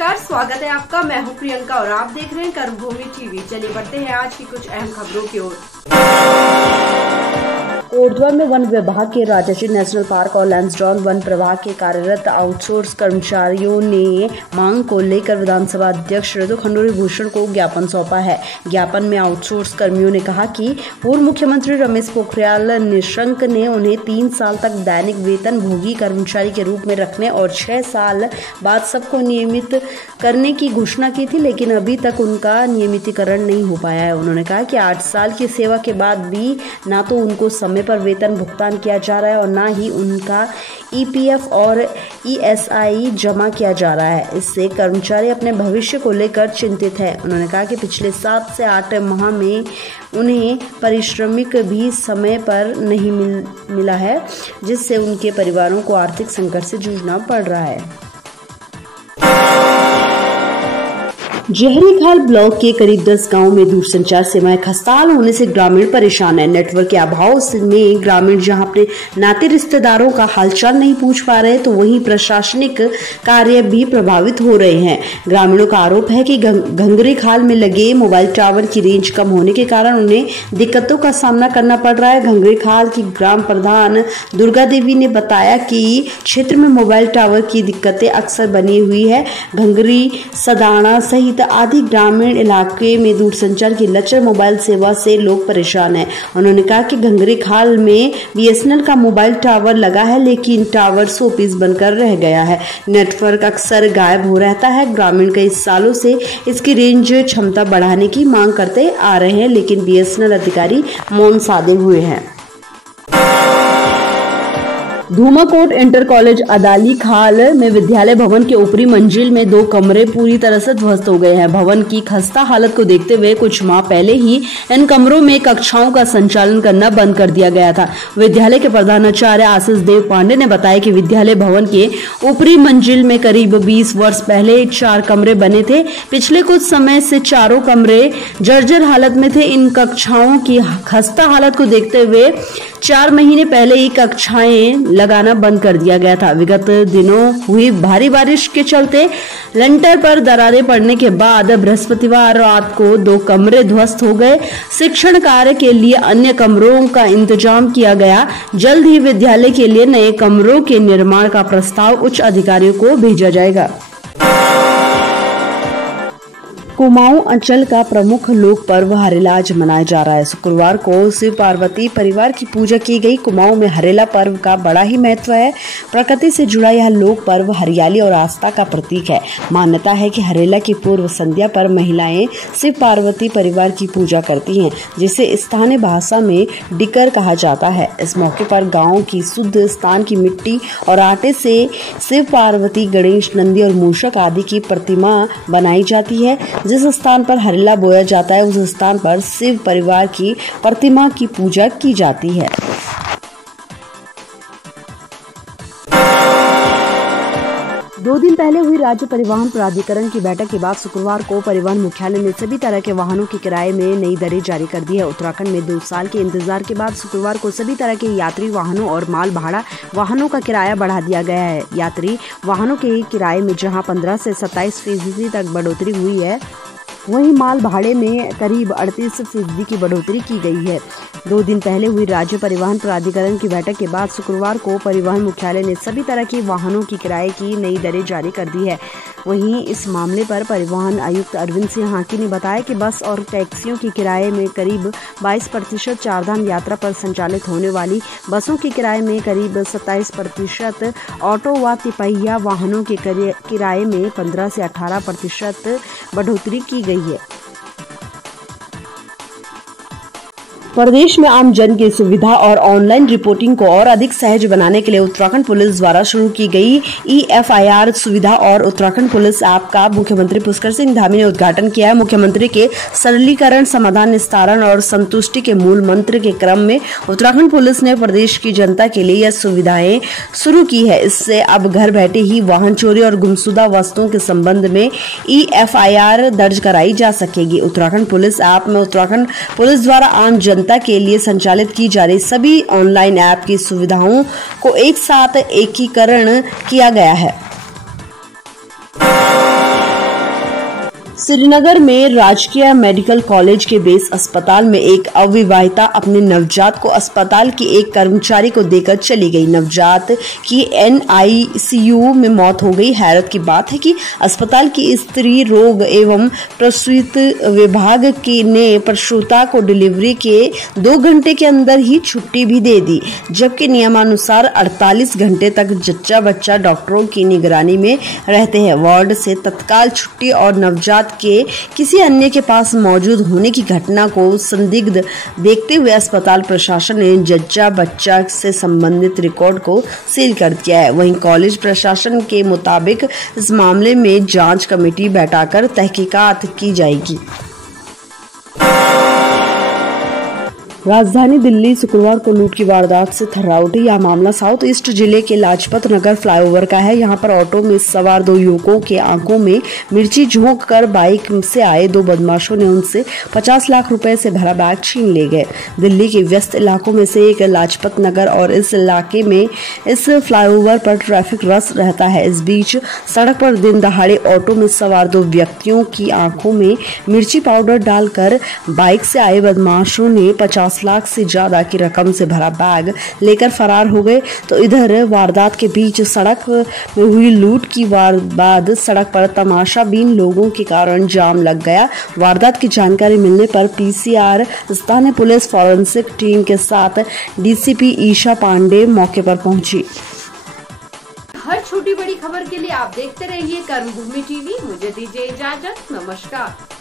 नमस्कार, स्वागत है आपका। मैं हूं प्रियंका और आप देख रहे हैं कर्मभूमि टीवी। चलिए बढ़ते हैं आज की कुछ अहम खबरों की ओर। कोटद्वार में वन विभाग के राजश्री नेशनल पार्क और लैंसडाउन वन प्रभाग के कार्यरत आउटसोर्स कर्मचारियों ने मांग को लेकर विधानसभा अध्यक्ष ऋतु खंडूरी भूषण को ज्ञापन सौंपा है। ज्ञापन में आउटसोर्स कर्मियों ने कहा कि पूर्व मुख्यमंत्री रमेश पोखरियाल निशंक ने उन्हें 3 साल तक दैनिक वेतन भोगी कर्मचारी के रूप में रखने और 6 साल बाद सबको नियमित करने की घोषणा की थी, लेकिन अभी तक उनका नियमितीकरण नहीं हो पाया है। उन्होंने कहा कि 8 साल की सेवा के बाद भी ना तो उनको समय पर वेतन भुगतान किया जा रहा है और ना ही उनका ईपीएफ और ईएसआई जमा किया जा रहा है। इससे कर्मचारी अपने भविष्य को लेकर चिंतित है। उन्होंने कहा कि पिछले 7 से 8 माह में उन्हें पारिश्रमिक भी समय पर नहीं मिला है, जिससे उनके परिवारों को आर्थिक संकट से जूझना पड़ रहा है। जहरीखाल ब्लॉक के करीब 10 गांवों में दूरसंचार सेवाएं खस्ताहाल होने से ग्रामीण परेशान है। नेटवर्क के अभाव में ग्रामीण जहां अपने नाते रिश्तेदारों का हालचाल नहीं पूछ पा रहे, तो वहीं प्रशासनिक कार्य भी प्रभावित हो रहे हैं। ग्रामीणों का आरोप है कि घंगरीखाल में लगे मोबाइल टावर की रेंज कम होने के कारण उन्हें दिक्कतों का सामना करना पड़ रहा है। घंगरीखाल की ग्राम प्रधान दुर्गा देवी ने बताया कि क्षेत्र में मोबाइल टावर की दिक्कतें अक्सर बनी हुई है। घंगरी, सदाना सहित आदि ग्रामीण इलाके में दूरसंचार की लचर मोबाइल सेवा से लोग परेशान हैं। उन्होंने कहा कि घंगरीखाल में बीएसएनएल का मोबाइल टावर लगा है, लेकिन टावर 100 पीस बनकर रह गया है। नेटवर्क अक्सर गायब हो रहता है। ग्रामीण कई सालों से इसकी रेंज क्षमता बढ़ाने की मांग करते आ रहे हैं, लेकिन बीएसएनएल अधिकारी मौन साधे हुए हैं। धूमाकोट इंटर कॉलेज अदाली खाल में विद्यालय भवन के ऊपरी मंजिल में 2 कमरे पूरी तरह से ध्वस्त हो गए हैं। भवन की खस्ता हालत को देखते हुए कुछ माह पहले ही इन कमरों में कक्षाओं का संचालन करना बंद कर दिया गया था। विद्यालय के प्रधानाचार्य आशीष देव पांडे ने बताया कि विद्यालय भवन के ऊपरी मंजिल में करीब 20 वर्ष पहले 4 कमरे बने थे। पिछले कुछ समय से चारों कमरे जर्जर हालत में थे। इन कक्षाओं की खस्ता हालत को देखते हुए 4 महीने पहले ही कक्षाएं लगाना बंद कर दिया गया था। विगत दिनों हुई भारी बारिश के चलते लेंटर पर दरारें पड़ने के बाद बृहस्पतिवार रात को 2 कमरे ध्वस्त हो गए। शिक्षण कार्य के लिए अन्य कमरों का इंतजाम किया गया। जल्द ही विद्यालय के लिए नए कमरों के निर्माण का प्रस्ताव उच्च अधिकारियों को भेजा जाएगा। कुमाऊं अंचल का प्रमुख लोक पर्व हरेला आज मनाया जा रहा है। शुक्रवार को शिव पार्वती परिवार की पूजा की गई। कुमाऊं में हरेला पर्व का बड़ा ही महत्व है। प्रकृति से जुड़ा यह लोक पर्व हरियाली और आस्था का प्रतीक है। मान्यता है कि हरेला की पूर्व संध्या पर महिलाएं शिव पार्वती परिवार की पूजा करती हैं, जिसे स्थानीय भाषा में डिकर कहा जाता है। इस मौके पर गाँव की शुद्ध स्थान की मिट्टी और आटे से शिव पार्वती, गणेश, नंदी और मूषक आदि की प्रतिमा बनाई जाती है। जिस स्थान पर हरेला बोया जाता है, उस स्थान पर शिव परिवार की प्रतिमा की पूजा की जाती है। दो दिन पहले हुई राज्य परिवहन प्राधिकरण की बैठक के बाद शुक्रवार को परिवहन मुख्यालय ने सभी तरह के वाहनों के किराए में नई दरें जारी कर दी है। उत्तराखंड में 2 साल के इंतजार के बाद शुक्रवार को सभी तरह के यात्री वाहनों और माल भाड़ा वाहनों का किराया बढ़ा दिया गया है। यात्री वाहनों के किराए में जहां 15 से 27% तक बढ़ोतरी हुई है, वहीं माल भाड़े में करीब 38% की बढ़ोतरी की गई है। 2 दिन पहले हुई राज्य परिवहन प्राधिकरण की बैठक के बाद शुक्रवार को परिवहन मुख्यालय ने सभी तरह के वाहनों की किराए की नई दरें जारी कर दी है। वहीं इस मामले पर परिवहन आयुक्त अरविंद सिंह हांकी ने बताया कि बस और टैक्सियों के किराए में करीब 22%, चारधाम यात्रा पर संचालित होने वाली बसों के किराए में करीब 27%, ऑटो व तिपहिया वाहनों के किराए में 15 से 18% बढ़ोतरी की गई है। प्रदेश में आम जन की सुविधा और ऑनलाइन रिपोर्टिंग को और अधिक सहज बनाने के लिए उत्तराखंड पुलिस द्वारा शुरू की गई EFIR सुविधा और उत्तराखंड पुलिस ऐप का मुख्यमंत्री पुष्कर सिंह धामी ने उद्घाटन किया है। मुख्यमंत्री के सरलीकरण, समाधान, निस्तारण और संतुष्टि के मूल मंत्र के क्रम में उत्तराखंड पुलिस ने प्रदेश की जनता के लिए यह सुविधाएं शुरू की है। इससे अब घर बैठे ही वाहन चोरी और गुमशुदा वस्तुओं के संबंध में EFIR दर्ज कराई जा सकेगी। उत्तराखंड पुलिस ऐप में उत्तराखंड पुलिस द्वारा आम जनता के लिए संचालित की जा रही सभी ऑनलाइन ऐप की सुविधाओं को एक साथ एकीकरण किया गया है। श्रीनगर में राजकीय मेडिकल कॉलेज के बेस अस्पताल में एक अविवाहिता अपने नवजात को अस्पताल की एक कर्मचारी को देकर चली गई। नवजात की NICU में मौत हो गई। हैरत की बात है कि अस्पताल की स्त्री रोग एवं प्रसूति विभाग ने प्रसूता को डिलीवरी के 2 घंटे के अंदर ही छुट्टी भी दे दी, जबकि नियमानुसार 48 घंटे तक जच्चा बच्चा डॉक्टरों की निगरानी में रहते हैं। वार्ड से तत्काल छुट्टी और नवजात के किसी अन्य के पास मौजूद होने की घटना को संदिग्ध देखते हुए अस्पताल प्रशासन ने जच्चा बच्चा से संबंधित रिकॉर्ड को सील कर दिया है। वहीं कॉलेज प्रशासन के मुताबिक इस मामले में जांच कमेटी बैठाकर तहकीकात की जाएगी। राजधानी दिल्ली शुक्रवार को लूट की वारदात से थर्रा उठी। यह मामला साउथ ईस्ट जिले के लाजपत नगर फ्लाईओवर का है। यहां पर ऑटो में सवार 2 युवकों के आंखों में मिर्ची झोंक कर बाइक से आए 2 बदमाशों ने उनसे 50 लाख रुपए से भरा बैग छीन ले गए। दिल्ली के व्यस्त इलाकों में से एक लाजपत नगर और इस इलाके में इस फ्लाईओवर पर ट्रैफिक रस रहता है। इस बीच सड़क पर दिन दहाड़े ऑटो में सवार 2 व्यक्तियों की आंखों में मिर्ची पाउडर डालकर बाइक से आए बदमाशों ने 50 लाख से ज्यादा की रकम से भरा बैग लेकर फरार हो गए। तो इधर वारदात के बीच सड़क में हुई लूट की बाद सड़क पर तमाशाबीन लोगों के कारण जाम लग गया। वारदात की जानकारी मिलने पर PCR, स्थानीय पुलिस, फॉरेंसिक टीम के साथ DCP ईशा पांडे मौके पर पहुंची। हर छोटी बड़ी खबर के लिए आप देखते रहिए कर्मभूमि TV। मुझे दीजिए इजाजत। नमस्कार।